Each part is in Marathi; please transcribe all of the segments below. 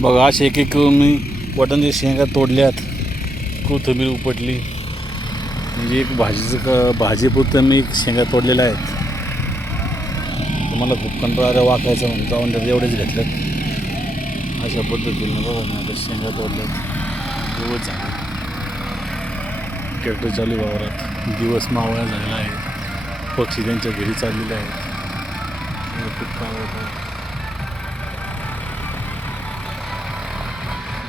बघा असे एक एक मी वाटांच्या शेंगा तोडल्यात. कोथिंबीर उपटली. म्हणजे एक भाजीचं क भाजीपुरतं मी शेंगा तोडलेल्या आहेत. तुम्हाला खूप कंटाळा वाकायचं म्हणतो जाऊन एवढेच घेतल्यात अशा पद्धतीने बघा मी आता शेंगा तोडल्यात. दिवस झाला. ट्रॅक्टर चालू वावरात. दिवस मावळा झालेला आहे. पक्षी त्यांच्या घरी चाललेले आहेत.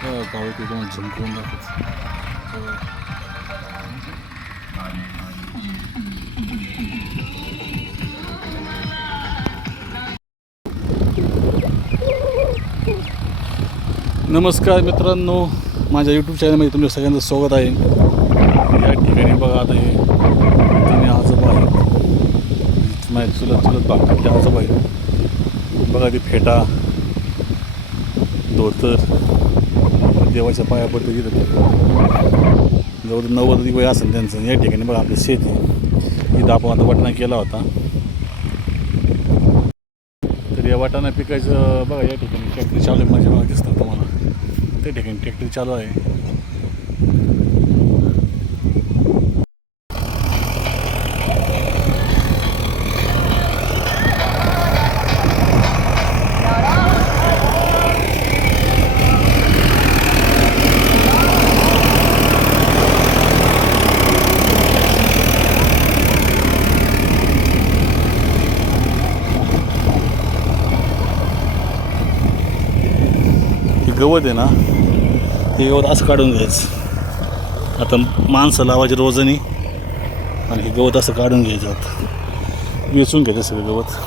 हे खूप काळ नमस्कार मित्रांनो माझ्या यूट्यूब चॅनलमध्ये तुमच्या सगळ्यांचं स्वागत आहे. या ठिकाणी बघा आता हे तिने आजोबा आहे माझ्या चुलत चुलत बापातले आजोबा आहे बघा ती फेटा धोतर देवाच्या पाया पडतं तिथं. जवळ नव्वद वय असेल त्यांचं. या ठिकाणी बघा आपली शेती. इथं आपण आता वाटणा केला होता. तर या वाटाणा पिकायचं बघा या ठिकाणी ट्रॅक्टर चालू आहे माझ्या बघा दिसतं तुम्हाला. त्या ठिकाणी ट्रॅक्टर चालू आहे. गवत आहे ना ते गवत असं काढून घ्यायचं. आता माणसं लावायची रोजानी आणि हे गवत असं काढून घ्यायचं आता. वेचून घ्यायचं सगळं गवत.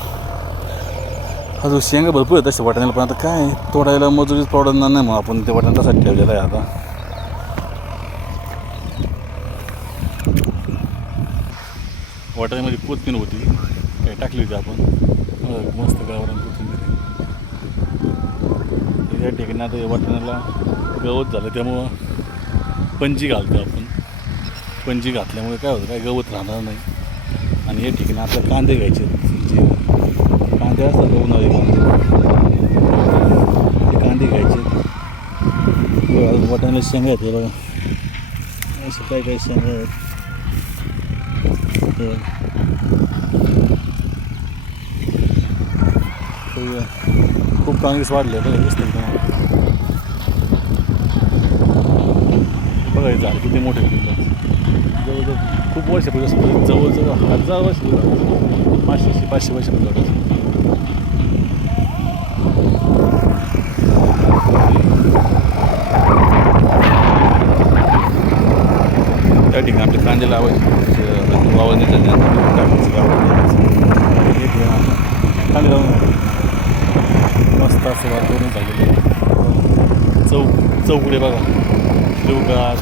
अजून शेंगा भरपूर आहेत तसे वाटाण्याला पण आता काय तोडायला मजुरीच पडणार नाही मग आपण ते वाटाणा ठेवलेलं आहे आता. वाटाण्यामध्ये कोथमीर होती काय टाकली होती आपण. मस्त गावरान कोथिंबीर. या ठिकाणी आता वाटणाला गवत झालं त्यामुळं पंजी घालतो आपण. पंजी घातल्यामुळे काय होतं काय गवत राहणार नाही. आणि या ठिकाणी आपल्याला कांदे घ्यायचे जे कांदे असतात का उन्हाळे कांदे. कांदे घ्यायचे वाटाण्याला शेंगा आहेत बघा. असं काय काय शेंगा आहेत. खूप काँग्रेस वाढले बघा दिसतं का तुम्हाला बघा हे झाड किती मोठे जवळजवळ खूप वर्षापूर्वी असतं जवळजवळ हजार वर्ष पाचशे पाचशे वर्ष त्या ठिकाणी आपले कांदे लावायचे. वावरण्याचं टाकायचं कांदे लावून मस्त असं वातावरण झालेलं आहे. चौक चौकडे बघा. शिवगास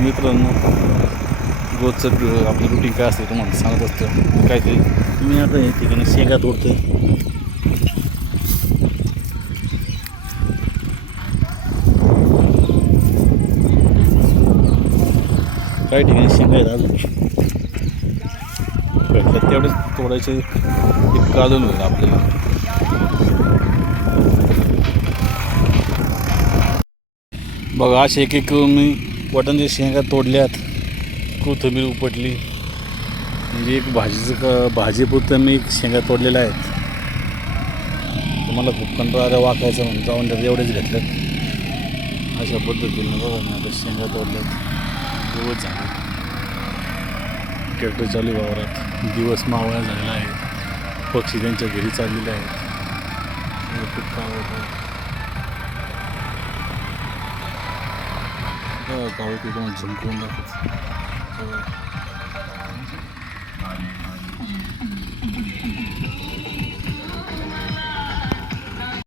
तर मित्रांनो रोजचं आपलं रुटीन काय असते तुम्हाला सांगत असतं. काहीतरी मी आता हे ठिकाणी शेंगा तोडतोय. काही ठिकाणी शेंगा आहेत अजून. भेटतात तेवढेच तोडायचे. एक काढून होईल आपल्याला. बघा असे एक एक मी वाटांच्या शेंगा तोडल्यात कोथिंबीर उपटली. म्हणजे एक भाजीचं क भाजीपुरतं मी एक शेंगा तोडलेल्या आहेत. तुम्हाला खूप कंटाळा वाकायचं म्हणून जाऊन त्यात एवढेच घेतल्यात अशा पद्धतीने बघा मी आता शेंगा तोडल्यात. दिवस झाले. ट्रॅक्टर चालू वावरात. दिवस मावळा झालेला आहे. पक्षी त्यांच्या घरी चाललेले आहेत. खूप 가까울때좀증권같아서